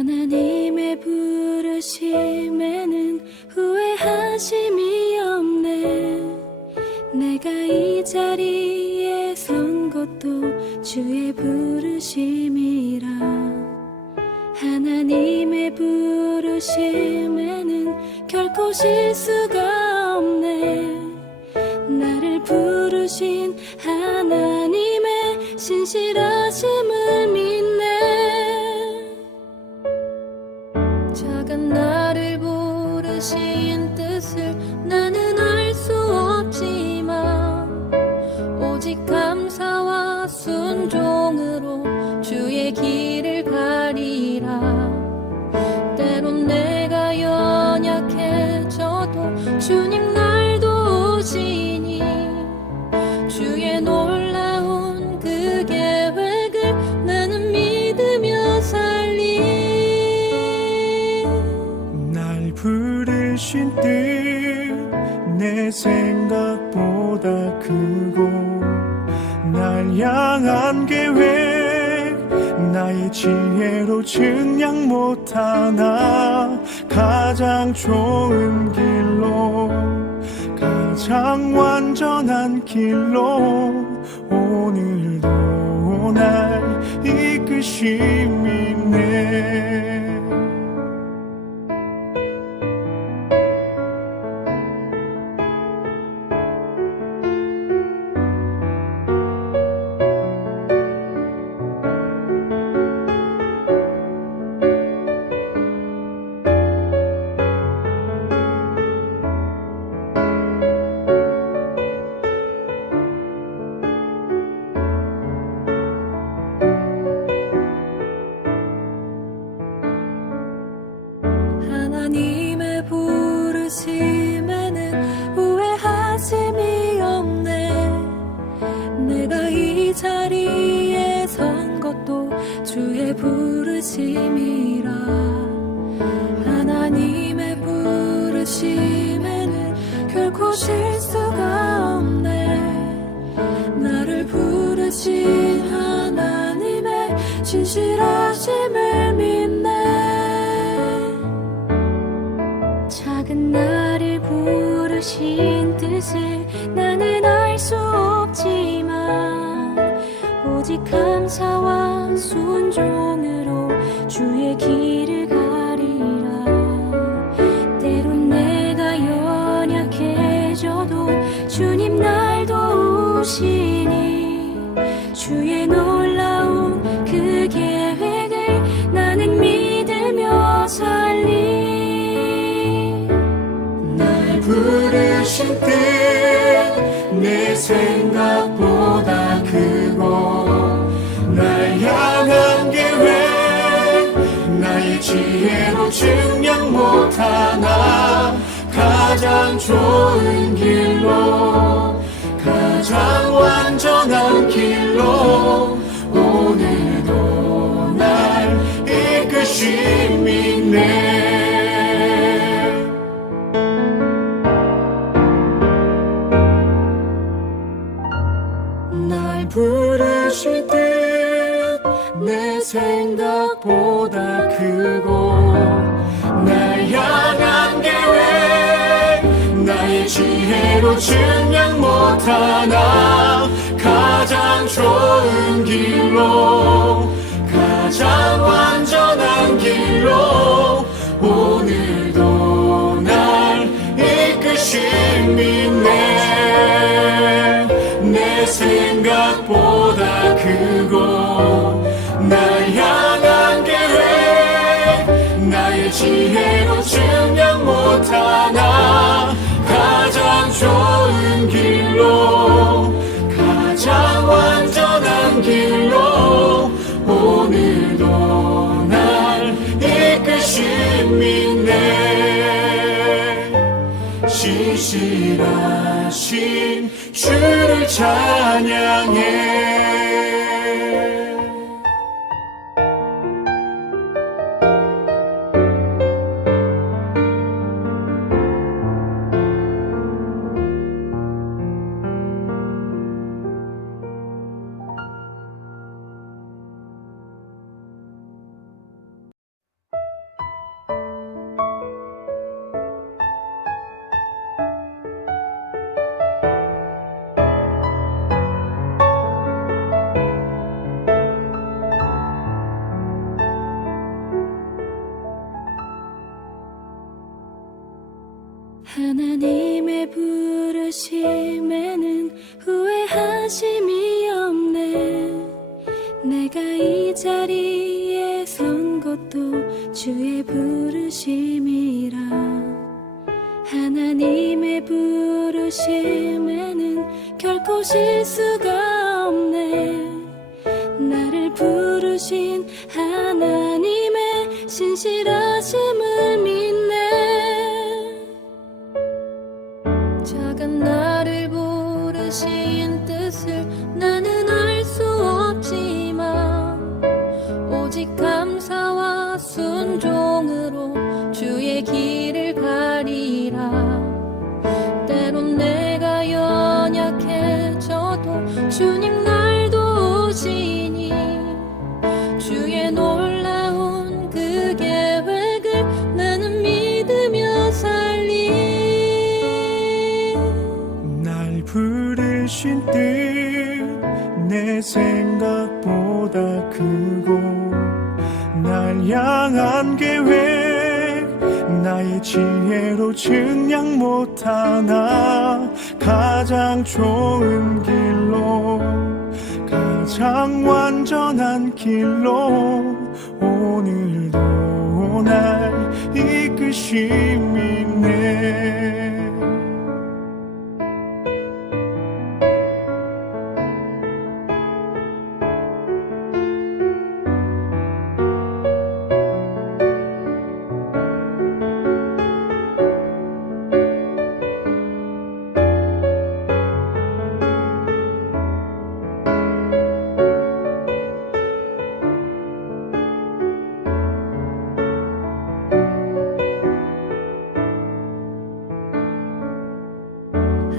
하나님의 부르심에는 후회하심이 없네. 내가 이 자리에 선 것도 주의 부르심이라. 하나님의 부르심에는 결코 실수가 없네. 나를 부르신 하나님의 신실하심을 믿네. 작은 나를 부르신 뜻을 나는 알 수 없지만 오직 감사와 순종으로 주의 길을 가리라. 때론 내가 연약해져도 주님 날 도우시니 주의 놀라운 그 계획을 나는 믿으며 살리. 날 부르신 뜻 내 생각보다 크고 날 향한 계획 나의 지혜로 증량 못하나. 가장 좋은 길로 가장 완전한 길로 오늘도 날 이끄심이 있네. 하나님의 부르심에는 후회하심이 없네. 내가 이 자리에 선 것도 주의 부르심이라. 하나님의 부르심에는 결코 실수가 없네. 나를 부르신 하나님의 신실하심을 믿네. 작은 나를 부르신 뜻을 나는 알 수 없지만 오직 감사와 순종으로 주의 길을 가리라. 때론 내가 연약해져도 주님 날 도우시니 주의 놀라운 그 계획을 나는 믿으며 살리. 부르신 뜻 내 생각보다 크고 날 향한 계획 나의 지혜로 증량 못하나. 가장 좋은 길로 가장 완전한 길로 오늘도 날 이끄심이 있네. 날 부르실 듯 내 생각보다 크고 날 향한 계획 나의 지혜로 증량 못하나. 가장 좋은 길로 가장 완전한 길로 오늘도 날 이끄심이 있네. 내 생각보다 크고 날 향한 계획 나의 지혜로 증량 못하나. 가장 좋은 길로 가장 완전한 길로 오늘도 날 이끄심이 있네. 신실하신 주를 찬양해. 내가 이 자리에 선 것도 주의 부르심이라. 하나님의 부르심에는 결코 실수가 없네. 나를 부르신 하나님의 신실하심을 믿네. 작은 나를 부르신 뜻을 나는 알 수 없지만 오직 감사와 순종으로 주의 길을 가리라. 때론 내가 연약해져도 주님 날 도우시니 주의 놀라운 그 계획을 나는 믿으며 살리. 날 부르신 뜻 내 생각보다 크고 날 향한 계획 나의 지혜로 증량 못하나. 가장 좋은 길로 가장 완전한 길로 오늘도 날 이끄심이 있네.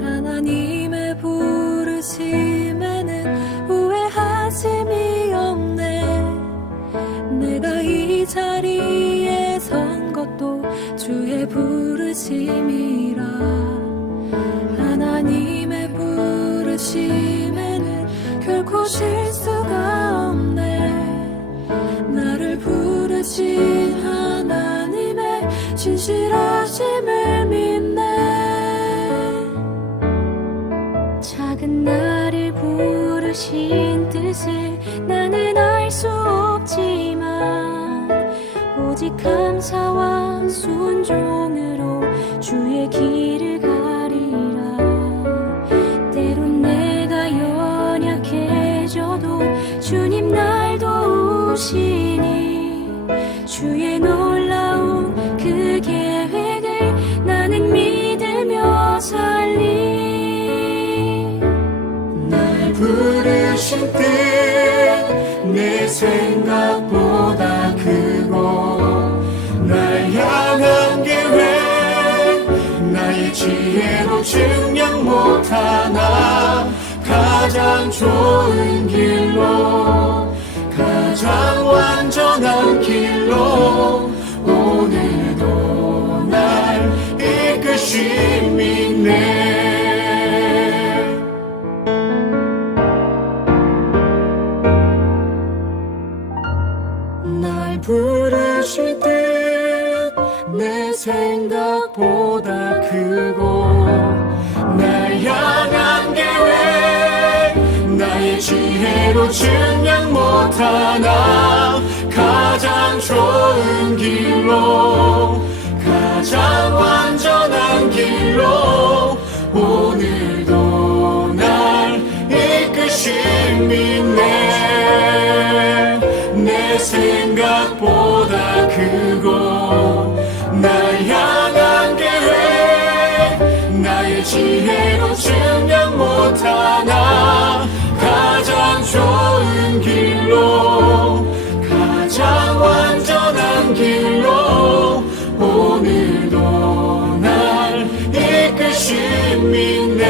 하나님의 부르심에는 후회하심이 없네. 내가 이 자리에 선 것도 주의 부르심이라. 하나님의 부르심에는 결코 실수가 없네. 나를 부르신 하나님의 신실하심을 믿네. 작은 나를 부르신 뜻을 나는 알 수 없지만 오직 감사와 순종으로 주의 길을 가리라. 때론 내가 연약해져도 주님 날 도우시니 주의 놀라운 그 계획을 나는 믿으며 살리. 부르신 뜻 내 생각보다 크고 날 향한 계획 나의 지혜로 증량 못하나. 가장 좋은 길로 가장 완전한 길로 오늘도 날 이끄심이 있네. 부르실 듯 내 생각보다 크고 날 향한 계획 나의 지혜로 증량 못하나. 가장 좋은 길로 가장 완전한 길로 오늘도 날 이끄심이 있네. 내 생각보다 크고 날 향한 계획 나의 지혜로 증량 못하나. 가장 좋은 길로 가장 완전한 길로 오늘도 날 이끄심이 있네.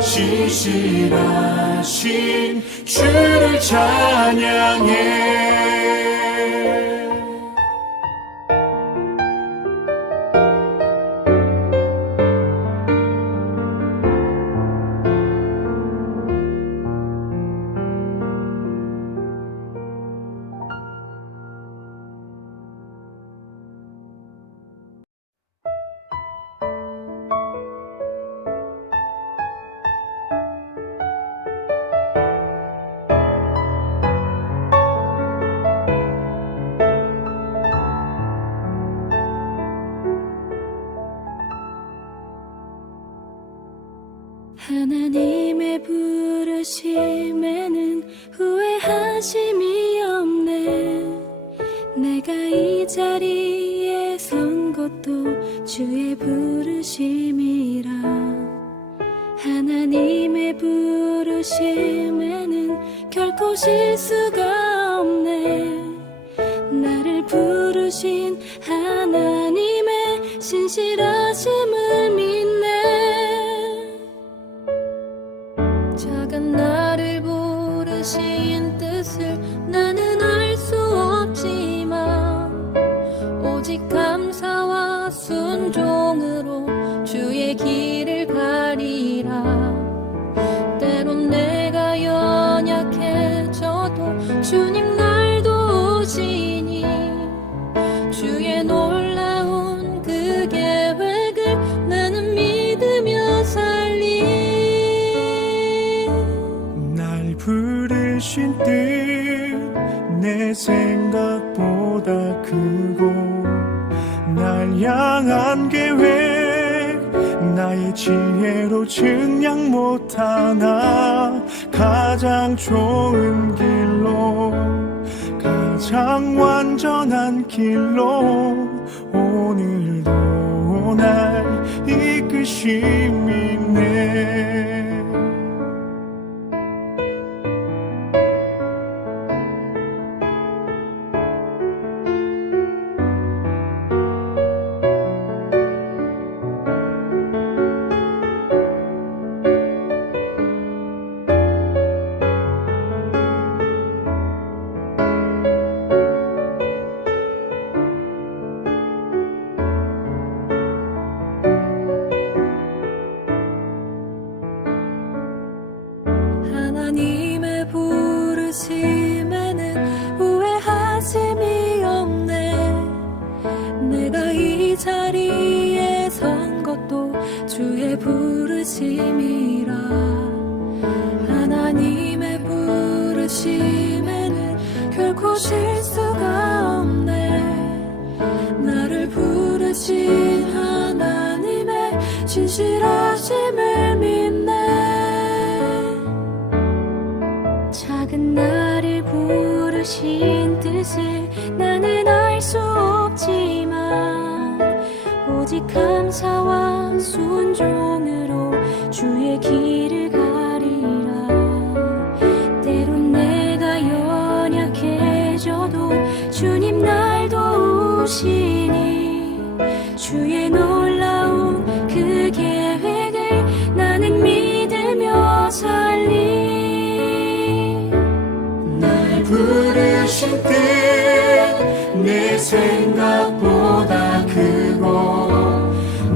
신실하신 주를 찬양해. 부르심에는 후회하심이 없네. 내가 이 자리에 선 것도 주의 부르심이라. 하나님의 부르심에는 결코 실수가 없네. 나를 부르신 하나님의 신실하심을 믿네. 작은 나를 부르신 뜻을 나는 알 수 없지만 오직 감사와 순종으로 주의 길을 가리라. 때론 내가 연약해져도 주님 날 도우시니 주의 놀라운 그 계획을 나는 믿으며 살리. 날 부르신 뜻 내 생각보다 크고 날 향한 계획 나의 지혜로 증량 못하나. 가장 좋은 길로 가장 완전한 길로 오늘도 날 이끄심이 있네. 하나님의 부르심에는 후회하심이 없네. 내가 이 자리에 선 것도 주의 부르심이라. 하나님의 부르심에는 결코 실수가 없네. 나를 부르신 하나님의 신실하심을 믿네. 작은 나를 부르신 뜻을 나는 알 수 없지만 오직 감사와 순종으로 주의 길을 가리라. 때론 내가 연약해져도 주님 날 도우시니 주의 놀라운 그 계획을 나는 믿으며 살리. 부르신 뜻 내 생각보다 크고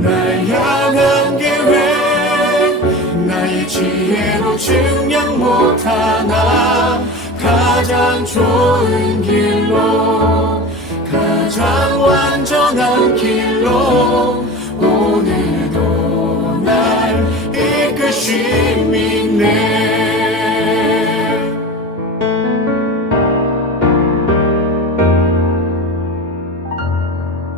날 향한 계획 나의 지혜로 증량 못하나. 가장 좋은 길로 가장 완전한 길로 오늘도 날 이끄심이 있네.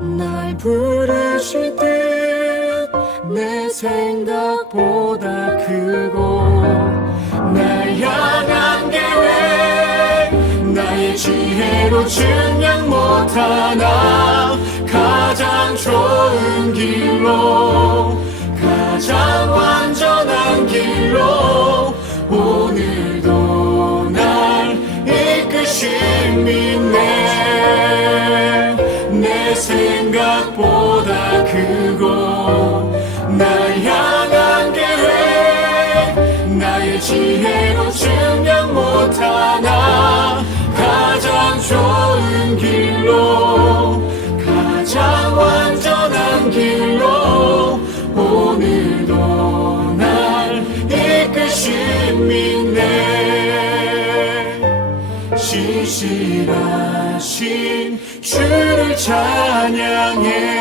날 부르실 듯 내 생각보다 크고 날 향한 계획 나의 지혜로 증량 못하나. 가장 좋은 길로 가장 완전한 길로 오늘도 날 이끄심이 있네. 내 생각보다 크고 날 향한 계획 나의 지혜로 증량 못하나. 가장 좋은 길로 가장 완전한 길로 오늘도 날 이끄심이 있네. 신실하신 주를 찬양해.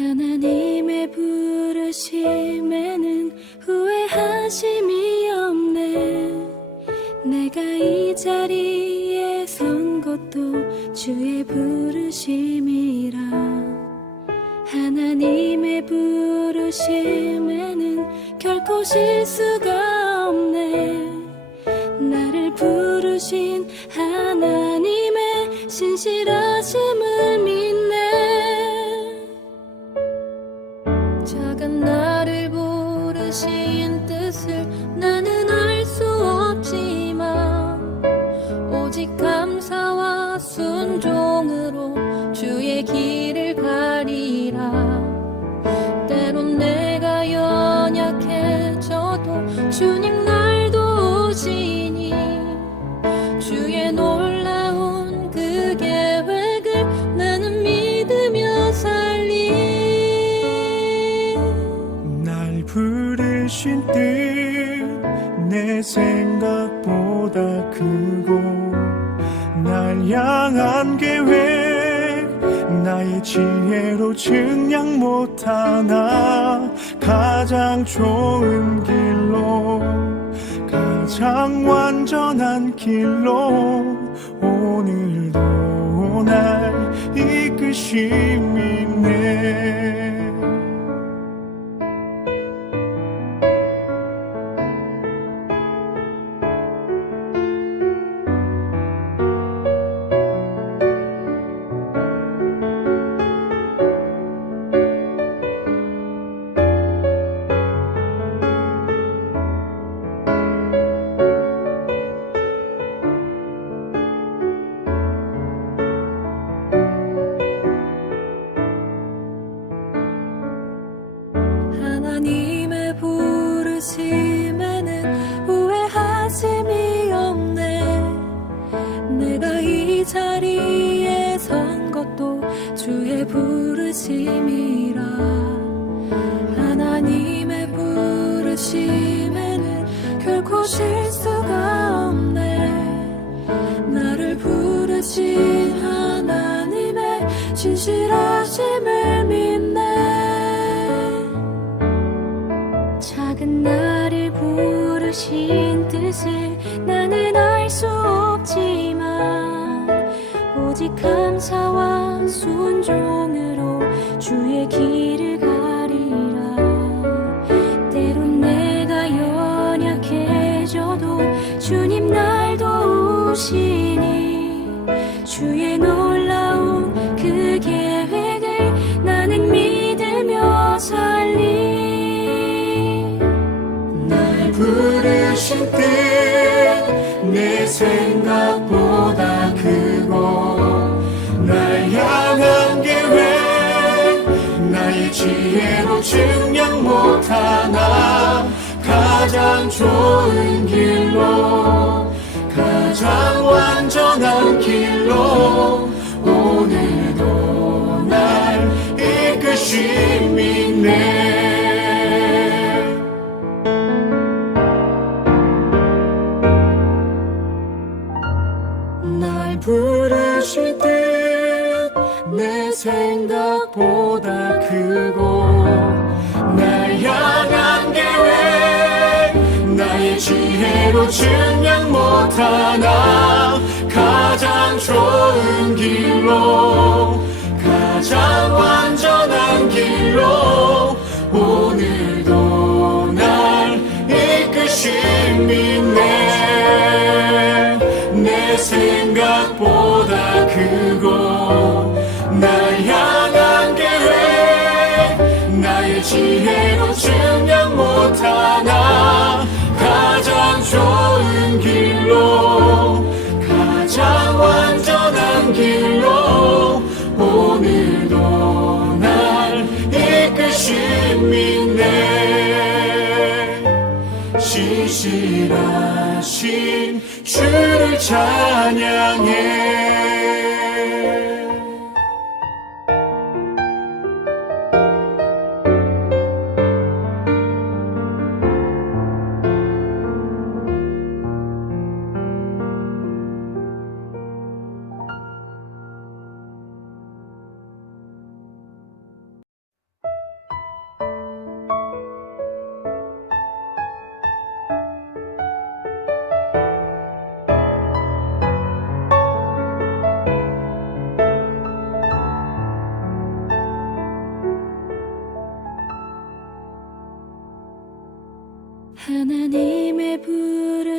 하나님의 부르심에는 후회하심이 없네. 내가 이 자리에 선 것도 주의 부르심이라. 하나님의 부르심에는 결코 실수가 없네. 나를 부르신 하나님의 신실하심을 믿네. 작은 나를 부르신 뜻을 나는 알 수 없지만 오직 감사와 순종으로 주의 길을 가리라. 때론 내가 연약해져도 주님 날 도우시니 주의 놀라운 그 계획을 나는 믿으며 살리. 날 부르신 뜻 내 생각보다 크고 날 향한 계획 나의 지혜로 증량 못하나. 가장 좋은 길로 가장 완전한 길로 오늘도 날 이끄심이 있네. 하나님의 부르심에는 후회하심이 없네. 내가 이 자리에 선 것도 주의 부르심이라. 하나님의 부르심에는 결코 실수가 없네. 나를 부르신 하나님의 진실하심을 믿네. 작은 나를 부르신 뜻을 나는 알 수 없지만 오직 감사와 순종으로 주의 길을 가리라. 때론 내가 연약해져도 주님 날 도우시니 주의 놀라운 그 계획을 나는 믿으며 살리. 부르신 뜻 내 생각보다 크고 날 향한 계획 나의 지혜로 증량 못하나. 가장 좋은 길로 가장 완전한 길로 오늘도 날 이끄심이 있네. 날 부르실 듯 내 생각보다 크고 날 향한 계획 나의 지혜로 증량 못하나. 가장 좋은 길로 가장 완전한 길로 오늘도 날 이끄심이 있네. 내 생각보다 크고 날 향한 계획 나의 지혜로 증량 못하나. 가장 좋은 길로 가장 완전한 길로 오늘도 날 이끄심이 있네. 신실하신 주를 찬양해.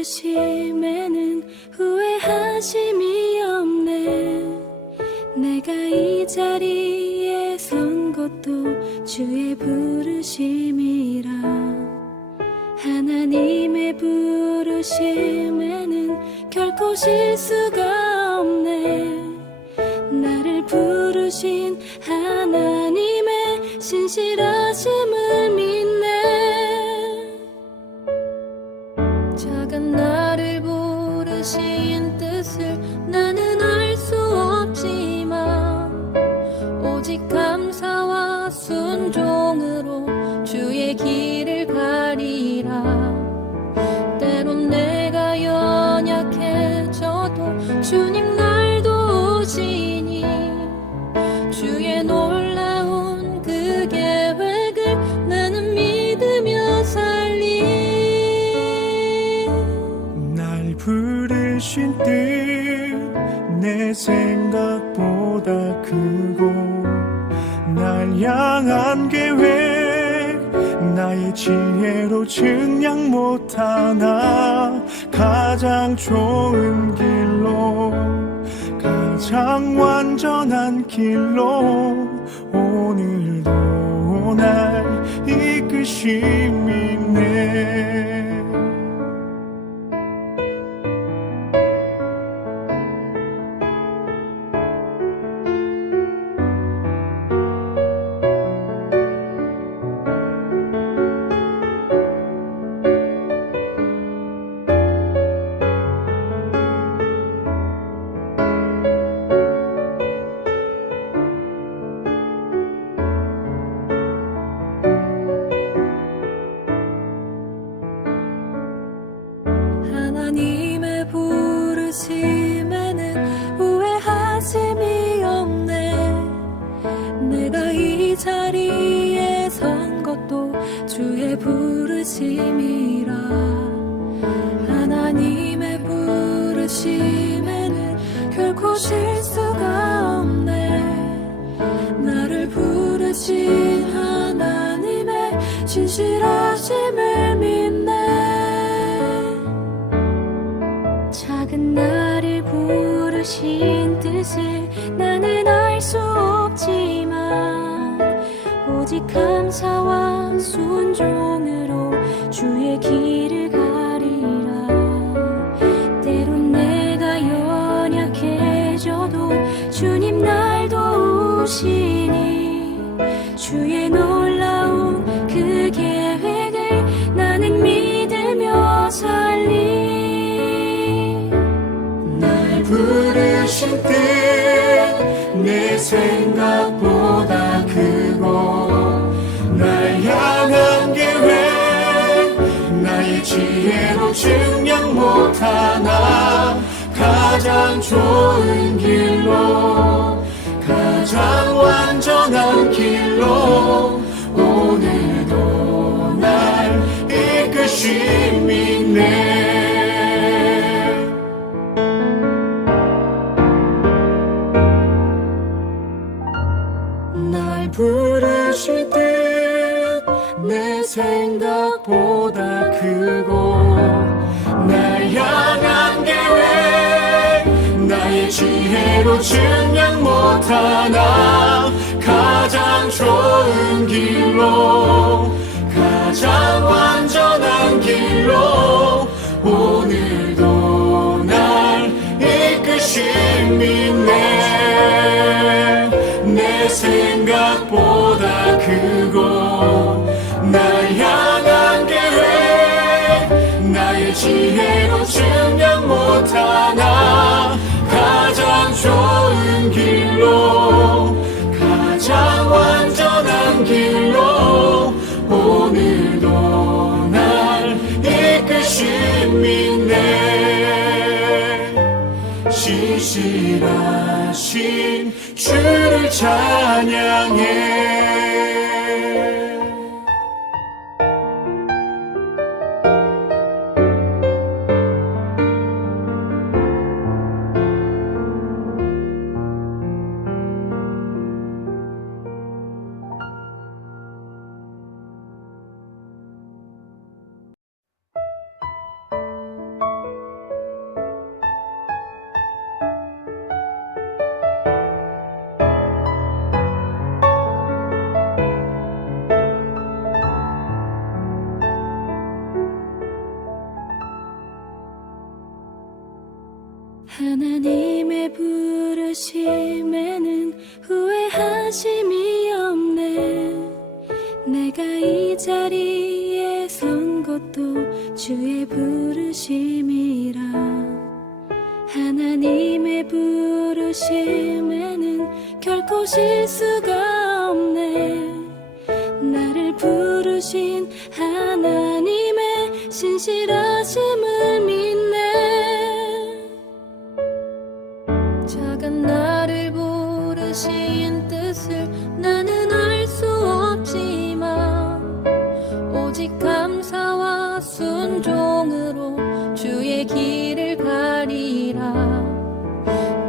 부르심에는 후회하심이 없네. 내가 이 자리에 선 것도 주의 부르심이라. 하나님의 부르심에는 결코 실수가 없네. 나를 부르신 하나님의 신실하심을 믿네. 작은 나를 부르신 뜻을 나는 알 수 없지만 오직 감사와 순종으로 주의 길을 가리라. 때론 내가 연약해져도 주님 날 도우시니 주의 놀라운 그 계획을 나는 믿으며 살리. 날 부르신 뜻 내 생각보다 크고 날 향한 계획 나의 지혜로 증량 못하나. 가장 좋은 길로 가장 완전한 길로 오늘도 날 이끄심이 있네. 하나님의 부르심에는 후회하심이 없네. 내가 이 자리에 선 것도 주의 부르심이라. 하나님의 부르심에는 결코 실수가 없네. 나를 부르신 하나님의 신실하심을 믿네. 작은 나를 부르신 뜻을 나는 알 수 없지만 오직 감사와 순종으로 주의 길을 가리라. 때론 내가 연약해져도 주님 날 도우시니 주의 놀라운 그 계획을 나는 믿으며 살리. 부르신 뜻 내 생각보다 크고 날 향한 계획 나의 지혜로 증량 못하나. 가장 좋은 길로 가장 완전한 길로 오늘도 날 이끄심이 있네. 부르실 듯 내 생각보다 크고 날 향한 계획 나의 지혜로 증량 못하나. 가장 좋은 길로 가장 완전한 길로 오늘도 날 이끄심이 있네. 내 생각보다 크고 날 향한 계획 나의 지혜로 증량 못하나. 가장 좋은 길로 가장 완전한 길로 오늘도 날 이끄심이 있네. 신실하신 주를 찬양해. 부르심이 없네. 내가 이 자리에 선 것도 주의 부르심이라. 하나님의 부르심에는 결코 실수가 없네. 나를 부르신 하나님의 신실하심을 믿네. 작은 나를 부르신 뜻을 나는 알 수 없지만 오직 감사와 순종으로 주의 길을 가리라.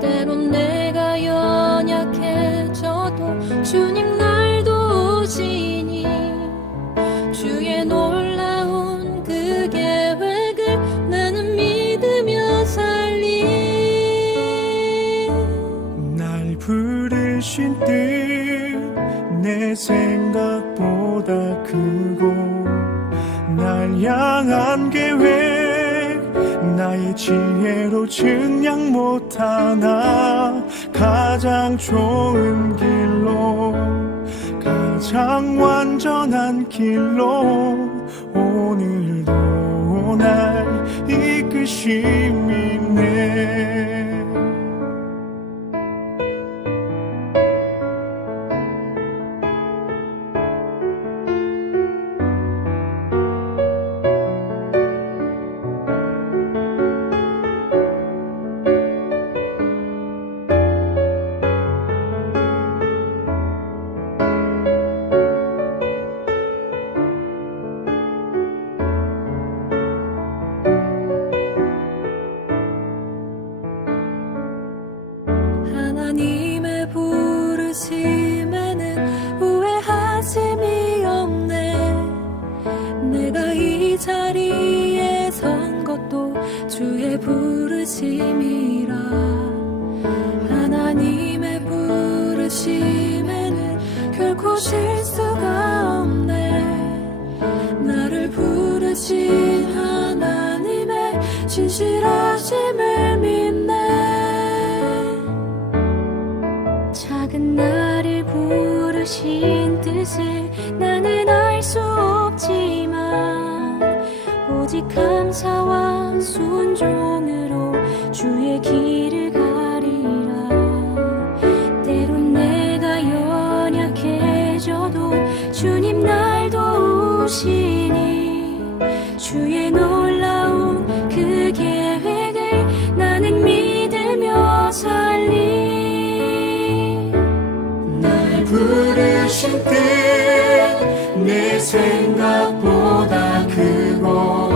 때론 내가 연약해져도 주님 날 도우시니 주의 놀라운 그 계획을 나는 믿으며 살리. 날 부르신 뜻 내 생각보다 크고 날 향한 계획 나의 지혜로 증량 못하나. 가장 좋은 길로 가장 완전한 길로 오늘도 날 이끄심이 있네. 하나님의 부르심에는 후회하심이 없네. 내가 이 자리에 선 것도 주의 부르심이라. 하나님의 부르심에는 결코 실수가 없네. 나를 부르신 하나님의 진실하심을 믿네. 작은 나를 부르신 뜻을 나는 알 수 없지만 오직 감사와 순종으로 주의 길을 가리라. 때론 내가 연약해져도 주님 날 도우시니 주의 놀라운 그 계획을 나는 믿으며 살리. 부르신 뜻 내 생각보다 크고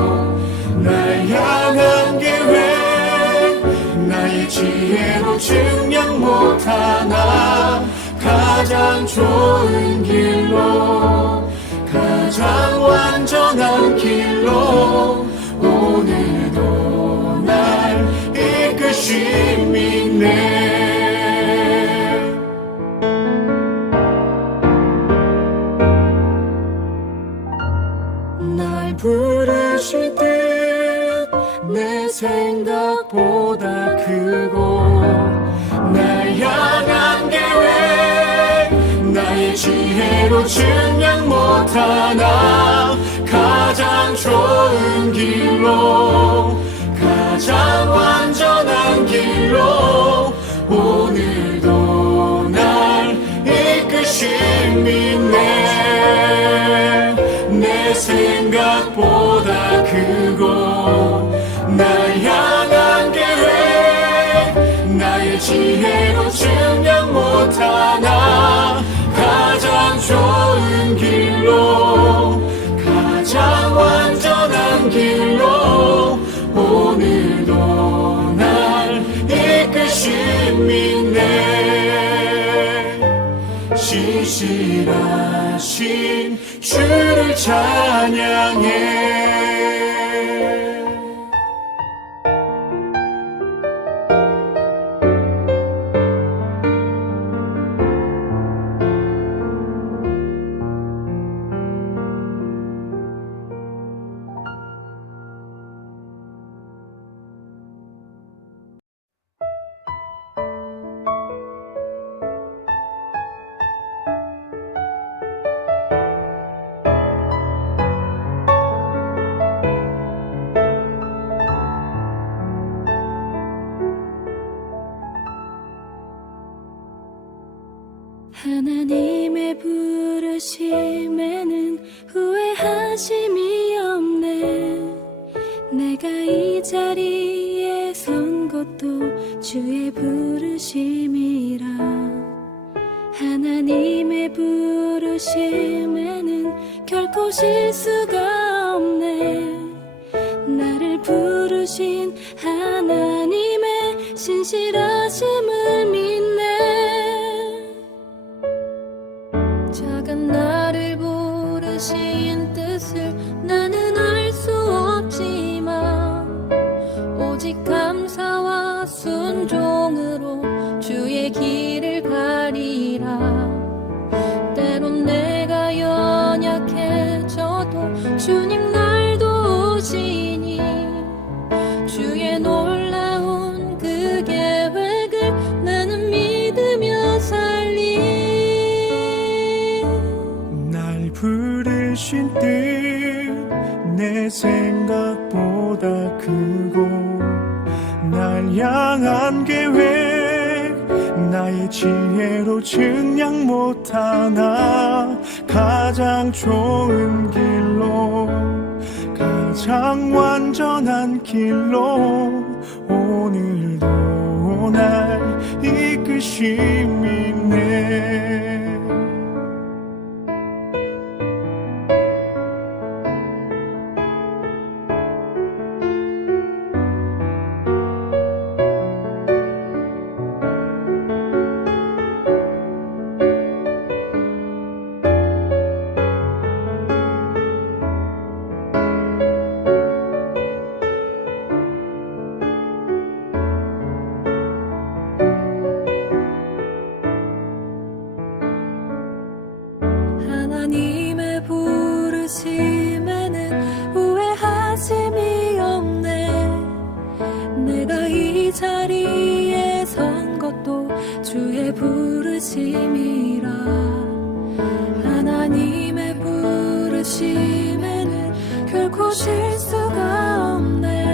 날 향한 계획 나의 지혜로 증량 못하나. 가장 좋은 길로 가장 완전한 길로 오늘도 날 이끄심이 있네. 날 부르실 때 내 생각보다 크고 날 향한 계획 나의 지혜로 증량 못하나. 가장 좋은 길로 가장 완전한 길로 오늘도 날 이끄심이 있네. 내 생각보다 크고 날 향한 계획 나의 지혜로 증량 못하나. 가장 좋은 길로 가장 완전한 길로 오늘도 날 이끄심이 있네. 신실하신 주를 찬양해. 하나님의 부르심에는 후회하심이 없네. 내가 이 자리에 선 것도 주의 부르심이라. 하나님의 부르심에는 결코 실수가 없네. 나를 부르신 하나님의 신실하심을 믿네. 작은 나를 부르신 뜻을 나는 알 수 없지만 오직 감사와 순종으로 주의 길을 가리라. 때론 내가 연약해져도 주님 날 도우시니 주의 놀라운 그 계획을 나는 믿으며 살리. 날 부르신 뜻 내 생각보다 크고 날 향한 계획 나의 지혜로 증량 못하나 가장 좋은 길로 가장 완전한 길로 오늘도 날 이끄심이 있네. 하나님의 부르심에는 후회하심이 없네. 내가 이 자리에 선 것도 주의 부르심이라. 하나님의 부르심에는 결코 실수가 없네.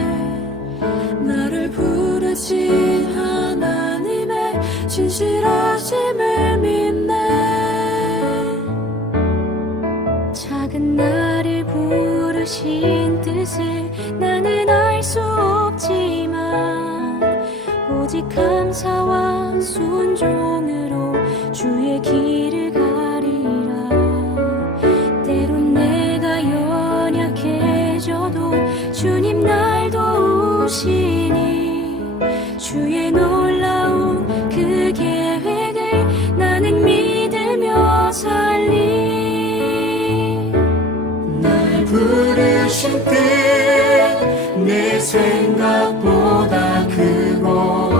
나를 부르신 하나님의 진실하심을 믿네. 작은 나를 부르신 뜻을 나는 알 수 없지만 오직 감사와 순종으로 주의 길을 가리라. 때론 내가 연약해져도 주님 날 도우시니 주의 놀라운 그 계획을 나는 믿으며 살리. 부르신 뜻 내 생각보다 크고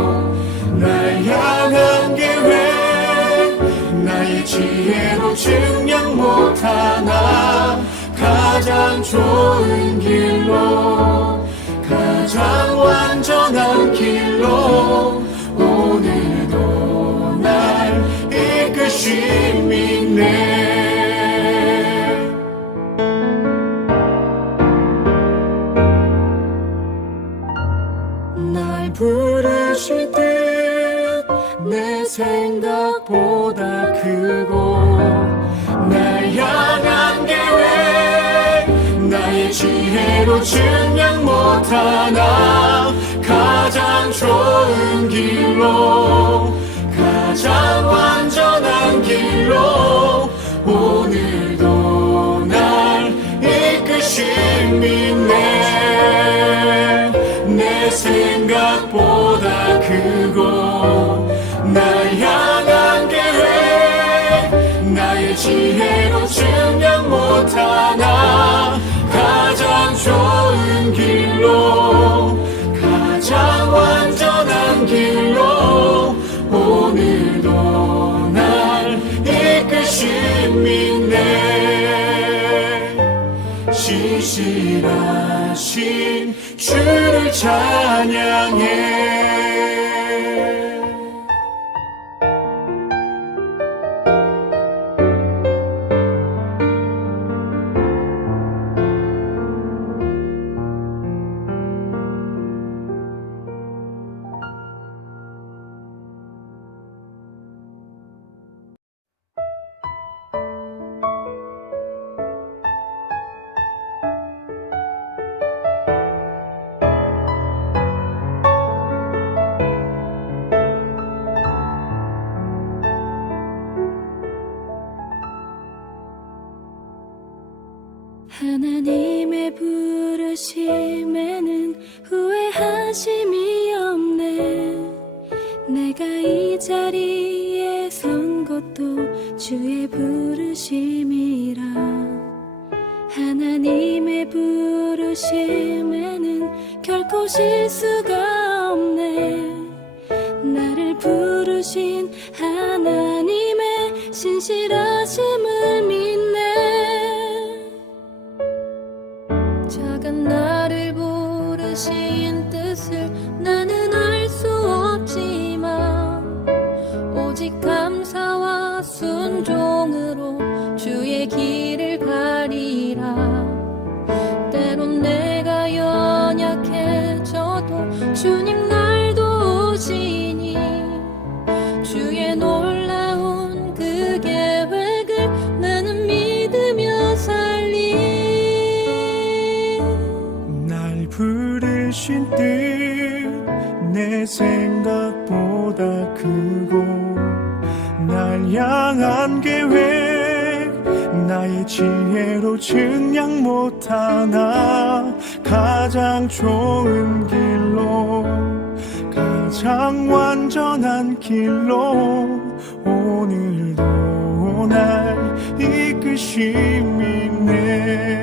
날 향한 계획 나의 지혜로 증량 못하나 가장 좋은 길로 가장 완전한 길로 오늘도 날 이끄심이 있네. 날 부르실 때 내 생각보다 크고 날 향한 계획 나의 지혜로 증량 못하나 가장 좋은 길로 가장 완전한 길로 오늘도 날 이끄심이 있네. 내 생각보다 크고 날 향한 계획 나의 지혜로 증량 못하나 가장 좋은 길로 가장 완전한 길로 오늘도 날 이끄심이 있네. 신실하신 주를 찬양해. 하나님의 부르심에는 후회하심이 없네. 내가 이 자리에 선 것도 주의 부르심이라. 하나님의 부르심에는 결코 실수가 없네. 나를 부르신 하나님의 신실하심을 믿네. 작은 나를 부르신 뜻을 나는 알 수 없지만 오직 감사와 순종으로 주의 길을 가리라. 때론 내가 연약해져도 주님 날 도우시니 주의 놀라운 그 계획을 나는 믿으며 살리. 날 부르신 뜻 내 생각보다 크고 날 향한 계획 나의 지혜로 증량 못하나 가장 좋은 길로 가장 완전한 길로 오늘도 날 이끄심이 있네.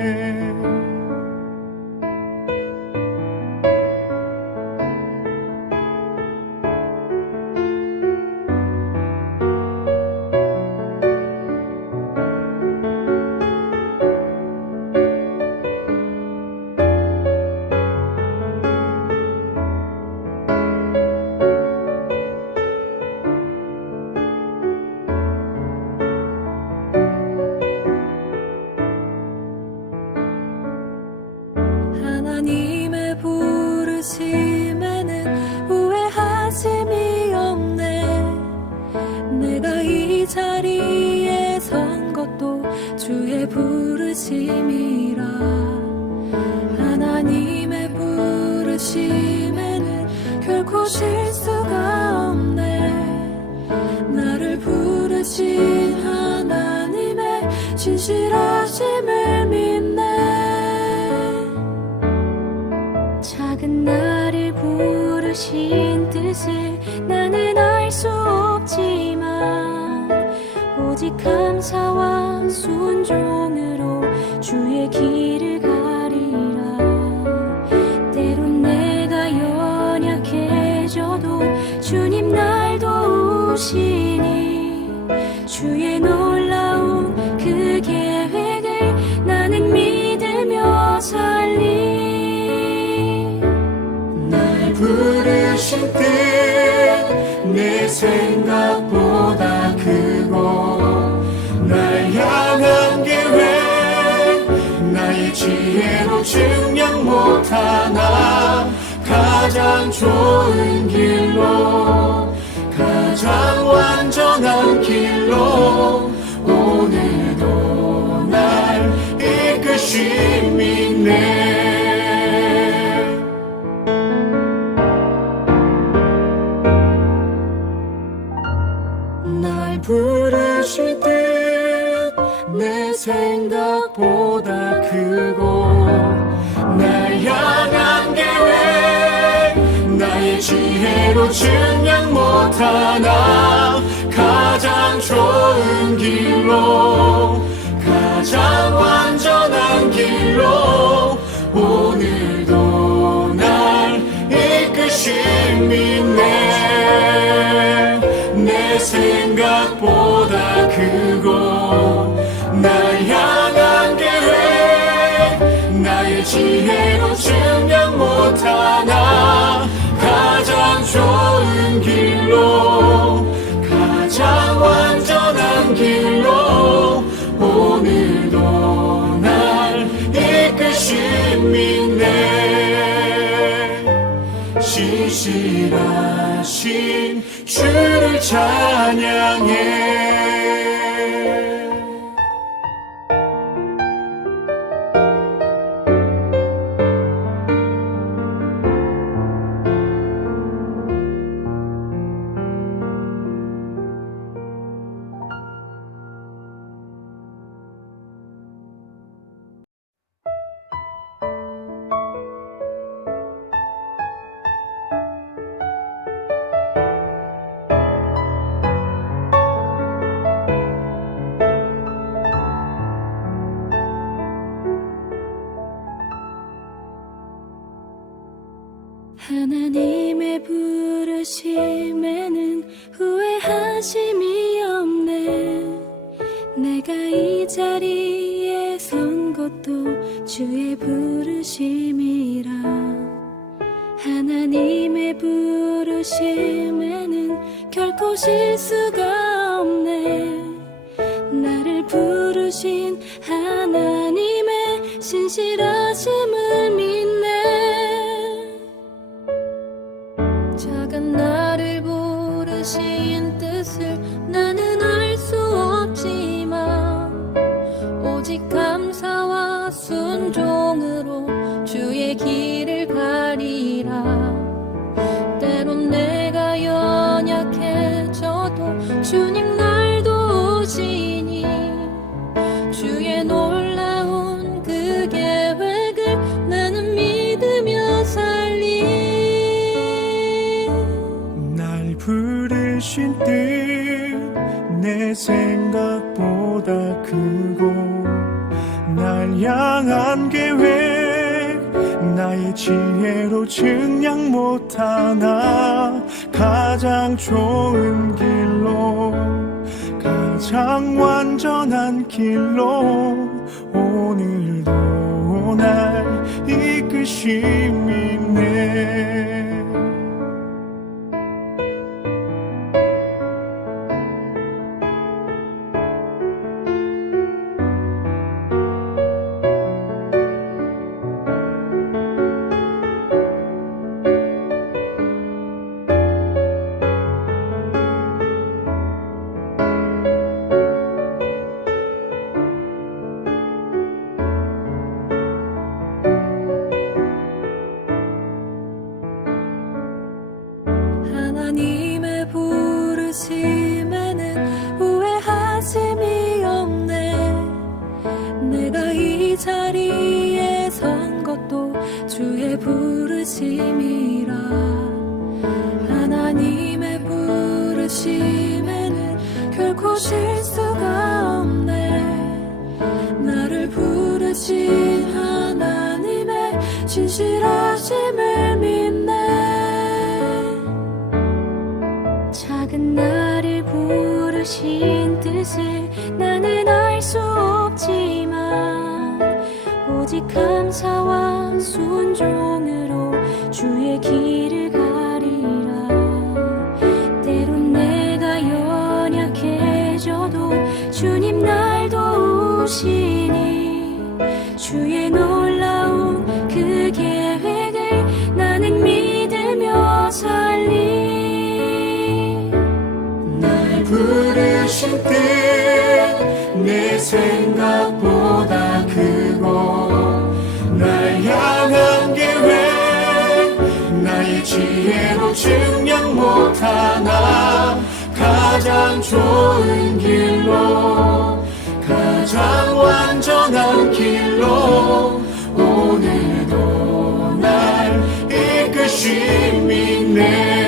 하나님의 부르심에는 후회하심이 없네. 내가 이 자리에 선 것도 주의 부르심이라. 하나님의 부르심에는 결코 실수가 없네. 나를 부르신 하나님의 진실하심을 믿네. 작은 나를 부르신 뜻을 나는 알 수 없지만 오직 감사와 순종으로 주의 길을 가리라. 때론 내가 연약해져도 주님 날 도우시니 주의 놀라운 그 계획을 나는 믿으며 살리. 부르신 뜻 내 생각보다 크고 날 향한 계획 나의 지혜로 증량 못하나 가장 좋은 길로 가장 완전한 길로 오늘도 날 이끄심이 있네. 날 부르실 때 내 생각보다 크고 날 향한 계획 나의 지혜로 증량 못하나 가장 좋은 길로 가장 완전한 길로 오늘도 날 이끄심이 있네. 내 생각보다 크고 날 향한 계획 나의 지혜로 증량 못하나 가장 좋은 길로 가장 완전한 길로 오늘도 날 이끄심이 있네. 신실하신 주를 찬양해. 내가 이 자리에 선 것도 주의 부르심이라. 하나님의 부르심에는 결코 실수가 없네. 나를 부르신 하나님의 신실하심을 믿네. 작은 나를 부르신 뜻을 나는 알 수 없지만 오직 감사와 순종으로 주의 길을 가리라. 때론 내가 연약해져도 주님 날 도우시니 주의 놀라운 그 계획을 나는 믿으며 살리. 날 부르신 뜻 내 생각보다 크고 날 향한 계획 나의 지혜로 증량 못하나 가장 좋은 길로 가장 완전한 길로 오늘도 날 이끄심이 있네. 하나님의 부르심에는 후회하심이 없네. 내가 이 자리에 선 것도 주의 부르심이라. 하나님의 부르심에는 결코 실수가 없네. 나를 부르신 하나님의 진실하심을 믿네. 작은 나를 부르신 뜻을 나는 알 수 없지만 오직 감사와 순종으로 주의 길을 가리라. 때론 내가 연약해져도 주님 날 도우시니 주의 놀라운 그 계획을 나는 믿으며 살리. 부르신 뜻 내 생각보다 크고 날 향한 계획 나의 지혜로 증량 못하나 가장 좋은 길로 가장 완전한 길로 오늘도 날 이끄심이 있네.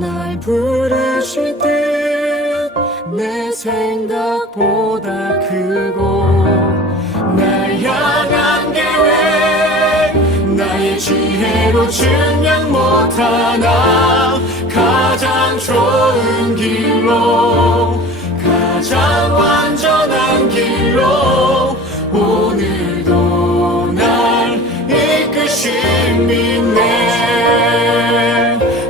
날 부르실 듯 내 생각보다 크고 날 향한 계획 나의 지혜로 증량 못하나 가장 좋은 길로 가장 완전한 길로 오늘도 날 이끄심이 있네.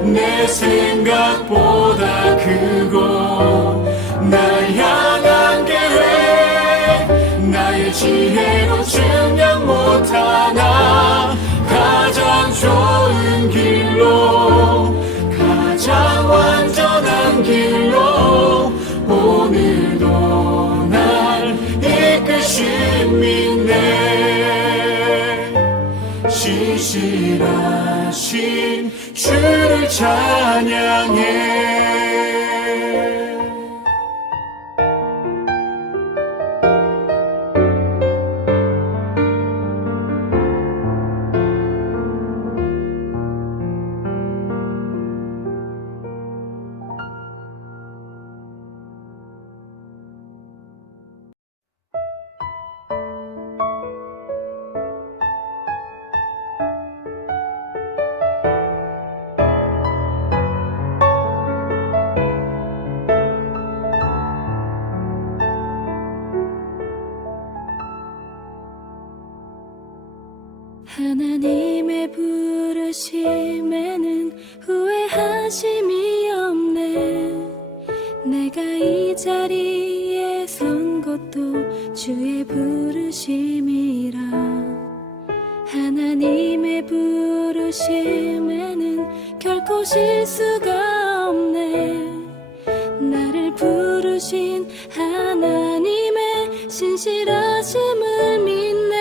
내 생각보다 크고 날 향한 계획 나의 지혜로 증량 못하나 가장 좋은 길로 가장 완전한 길로 오늘도 날 이끄심이 있네. 신실하신 주를 찬양해. 부르심에는 후회하심이 없네. 내가 이 자리에 선 것도 주의 부르심이라. 하나님의 부르심에는 결코 실수가 없네. 나를 부르신 하나님의 신실하심을 믿네.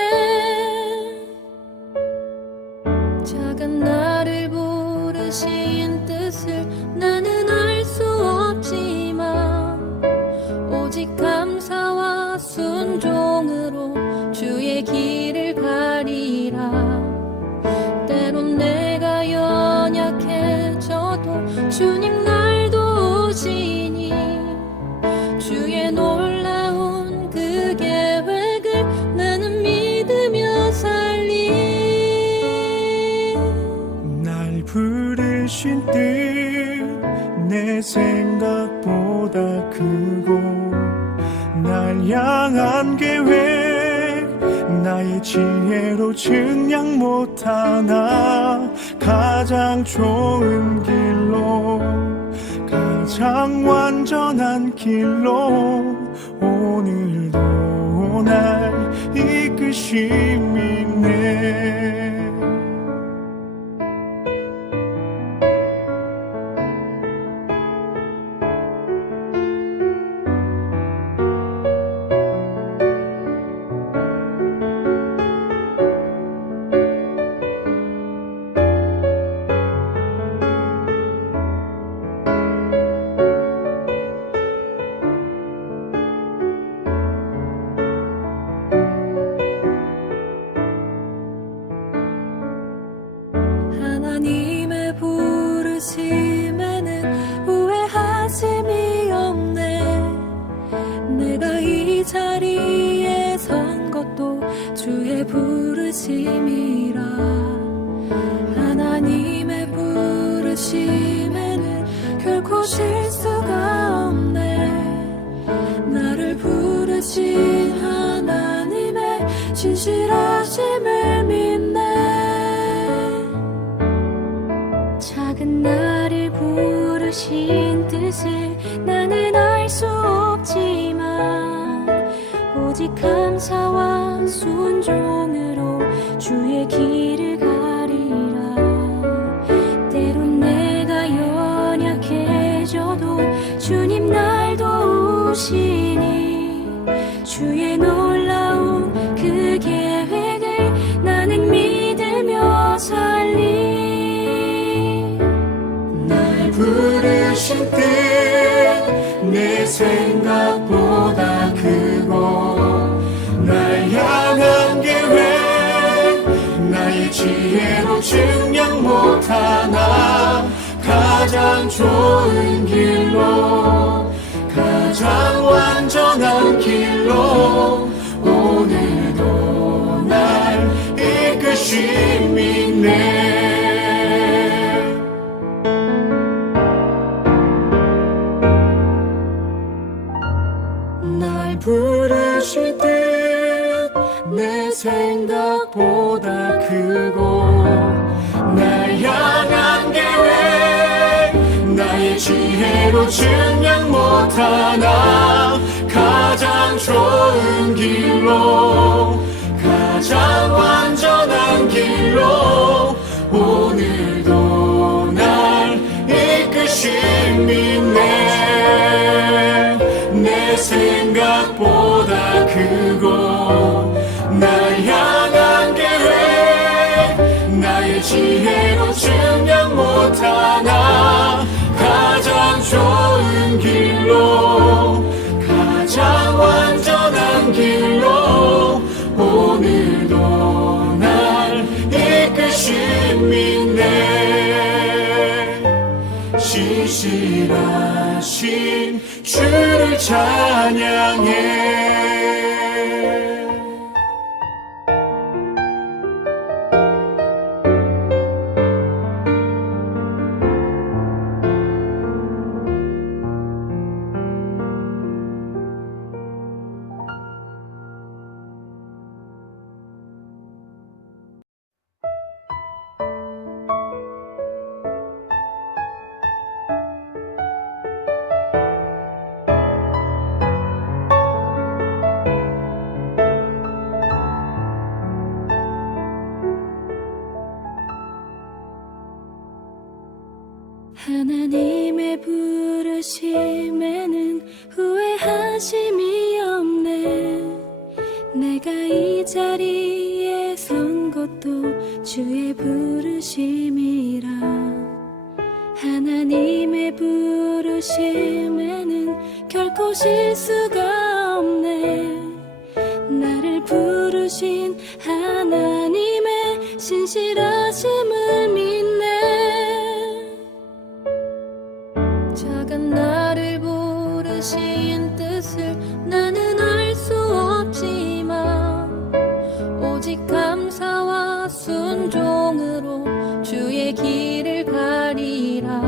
작은 나를 부르신 뜻을 나는 알 수 없지만 오직 감사와 순종으로 주의 길을 가리라. 때론 내가 연약해져도 주님 날 도우시니 주의 놀라운 그 계획을 나는 믿으며 살리. 날 부르신 뜻 내 생각보다 크고 날 향한 계획 나의 지혜로 증량 못하나 가장 좋은 길로 가장 완전한 길로 오늘도 날 이끄심이 있네. 하나님의 부르심에는 후회하심이 없네. 내가 이 자리에 선 것도 주의 부르심이라. 하나님의 부르심에는 결코 실수가 없네. 나를 부르신 하나님의 신실하심을 믿네. 작은 나를 부르신 뜻을 나는 알 수 없지만 오직 감사와 순종으로 주의 길을 가리라. 때론 내가 연약해져도 주님 날 도우시니 주의 놀라운 그 계획을 나는 믿으며 살리. 부르신 뜻 내 생각보다 크고 날 향한 계획 나의 지혜로 증량 못하나 가장 좋은 길로 가장 완전한 길로 오늘도 날 이끄심이 있네. 날 부르실 듯 내 생각보다 크고 날 향한 계획 나의 지혜로 증량 못하나 가장 좋은 길로 가장 완전한 길로 오늘도 날 이끄심이 있네. 내 생각보다 크고 날 향한 계획 나의 지혜로 증량 못하나 가장 좋은 길로 가장 완전한 길로 오늘도 날 이끄심이 있네. 신실하신 주를 찬양해. 하나님의 부르심에는 후회하심이 없네. 내가 이 자리에 선 것도 주의 부르심이라. 하나님의 부르심에는 결코 실수가 없네. 나를 부르신 하나님의 신실하심을 믿네. 작은 나를 부르신 뜻을 나는 알 수 없지만 오직 감사와 순종으로 주의 길을 가리라.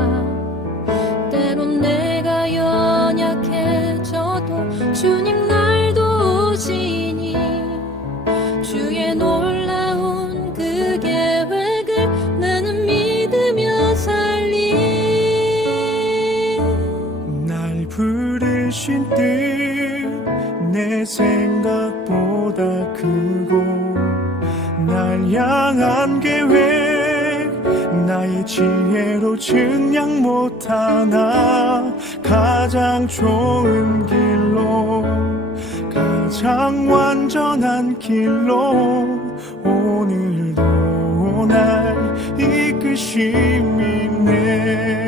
때론 내가 연약해져도 주님 날 도우시니 주의 놀라운 그 계획을 나는 믿으며 살리. 날 부르신 뜻 내 생각보다 크고 날 향한 계획 나의 지혜로 증량 못하나 가장 좋은 길로 가장 완전한 길로 오늘도 날 이끄심이 있네.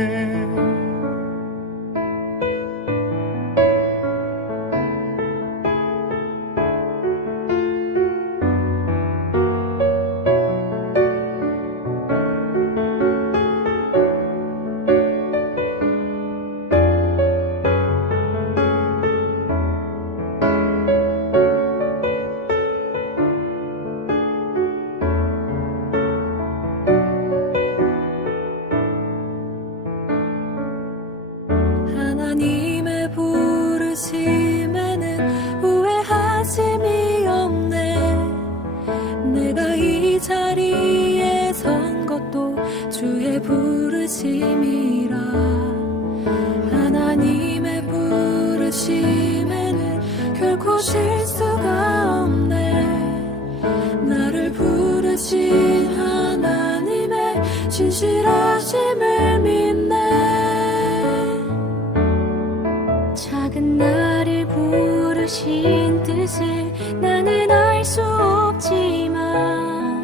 하나님의 부르심에는 후회하심이 없네. 내가 이 자리에 선 것도 주의 부르심이라. 하나님의 부르심에는 결코 실수가 없네. 나를 부르신 하나님의 신실하심을 믿네. 작은 나를 부르신 뜻을 나는 알 수 없지만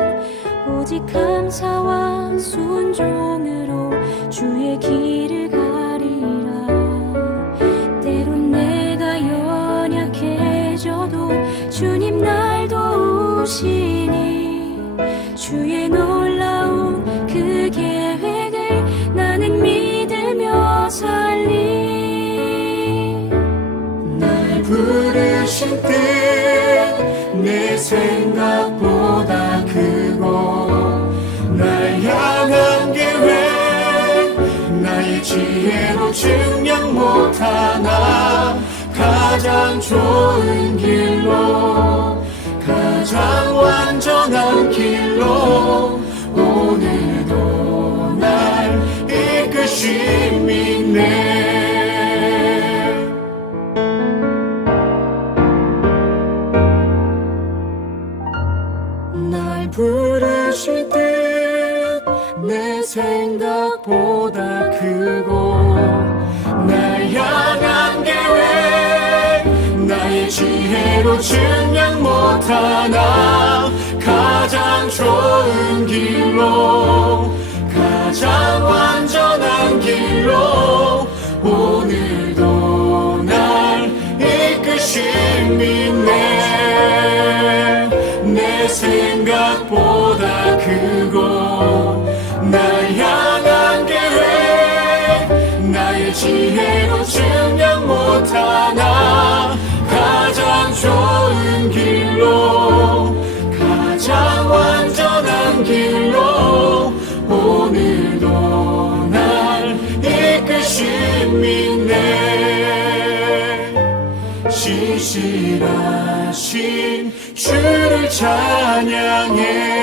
오직 감사와 순종으로 주의 길을 가리라. 때론 내가 연약해져도 주님 날 도우시니 주의 놀라운 그 계획을 나는 믿으며 살리. 부르신 뜻 내 생각보다 크고 날 향한 계획 나의 지혜로 증량 못하나 가장 좋은 길로 가장 완전한 길로 오늘도 날 이끄심이 있네. 날 부르실 듯 내 생각보다 크고 날 향한 계획 나의 지혜로 증량 못하나 가장 좋은 길로 가장 완전한 길로 오늘도 날 이끄심이 있네. 내 생각보다 크고 날 향한 계획 나의 지혜로 증량 못하나 가장 좋은 길로 가장 완전한 길로 오늘도 날 이끄심이 있네. 신실하신 주를 찬양해.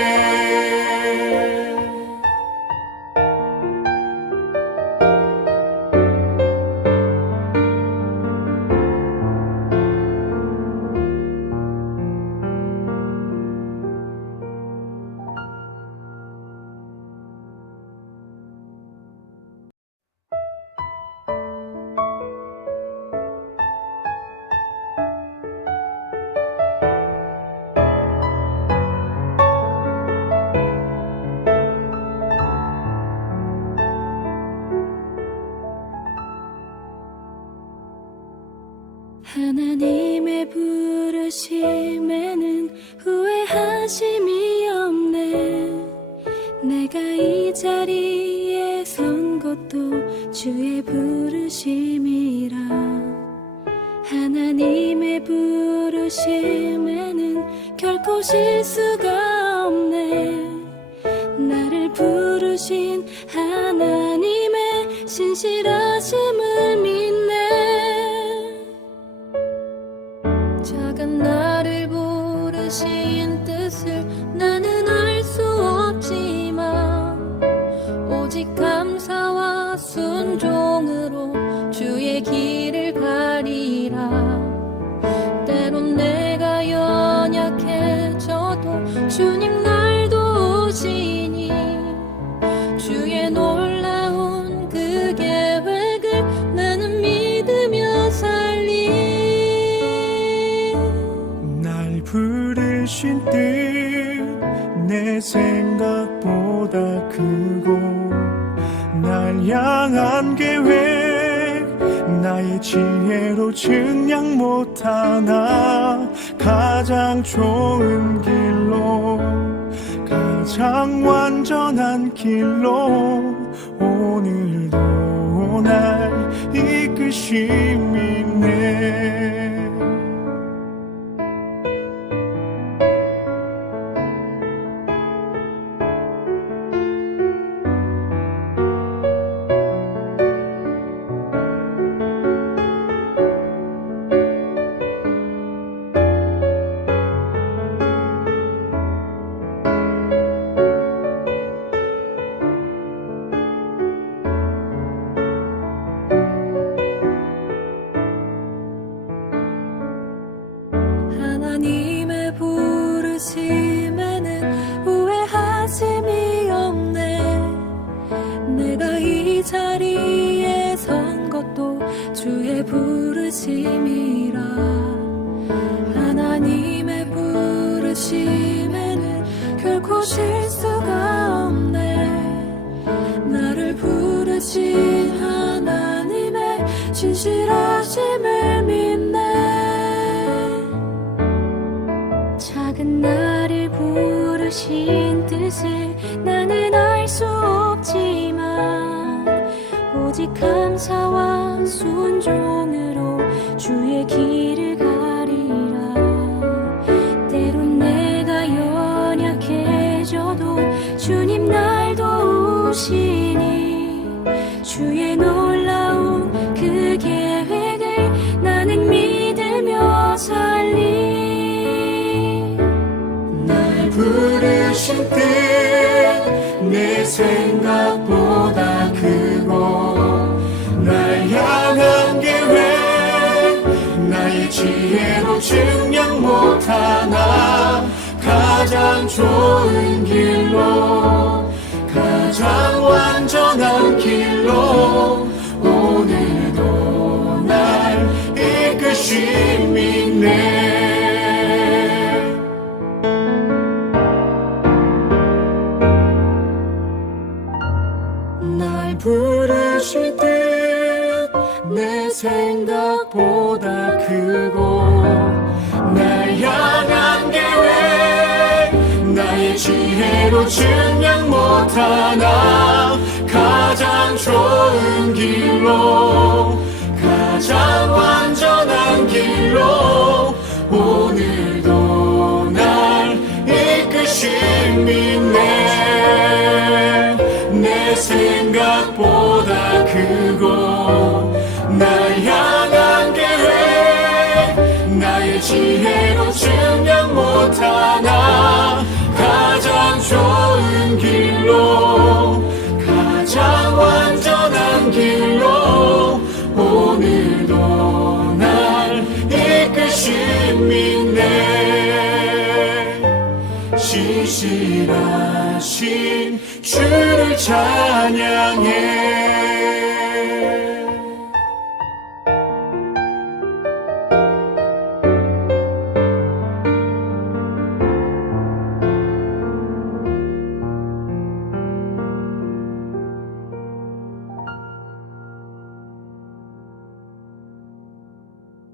하나님의 부르심에는 후회하심이 없네. 내가 이 자리에 선 것도 주의 부르심이라. 하나님의 부르심에는 결코 실수가 없네. 나를 부르신 하나님의 신실하심을 믿네. 작은 나를 부르신 뜻을 나는 알 수 없지만 오직 감사와 순종으로 주의 길을 가리라. 때론 내가 연약해져도 주님 날 도우시니 주의 놀라운 그 계획을 나는 믿으며 살리. 날 부르신 뜻 내 생각보다 크고 날 향한 계획 나의 지혜로 증량 못하나 가장 좋은 길로 가장 완전한 길로 오늘도 날 이끄심이 있네. 하나님의 부르심에는 후회하심이 없네. 내가 이 자리에 선 것도 주의 부르심이라. 하나님의 부르심에는 결코 실수가 없네. 나를 부르신 하나님의 신실하심을 믿네. 작은 나를 부르신 뜻을 나는 알 수 없지만 오직 감사와 순종으로 주의 길을 가리라. 때론 내가 연약해져도 주님 날 도우시니 주의 놀라운 그 계획을 나는 믿으며 살리. 부르신 뜻 내 생각보다 크고 날 향한 계획 나의 지혜로 증량 못하나 가장 좋은 길로 가장 완전한 길로 오늘도 날 이끄심이 있네. 날 부르실 듯 내 생각보다 크고 날 향한 계획 나의 지혜로 증량 못하나 가장 좋은 길로 가장 완전한 길로 오늘도 날 이끄심이 있네. 내 생각보다 크고 날 향한 계획 나의 지혜로 증량 못하나 가장 좋은 길로 가장 완전한 길로 오늘도 날 이끄심이 있네. 신실하신 주를 찬양해.